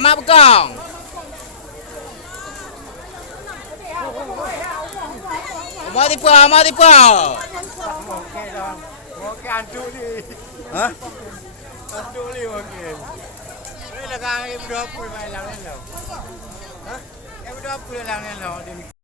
Mak Bekong. Mau tipu, mau tipu. Okey dah. Okey antuk ni. Ha? Antuk ni okey. Ni lah kan ibu dua puluh main lang ni lah. Ha? Ibu dua puluh lang ni lah.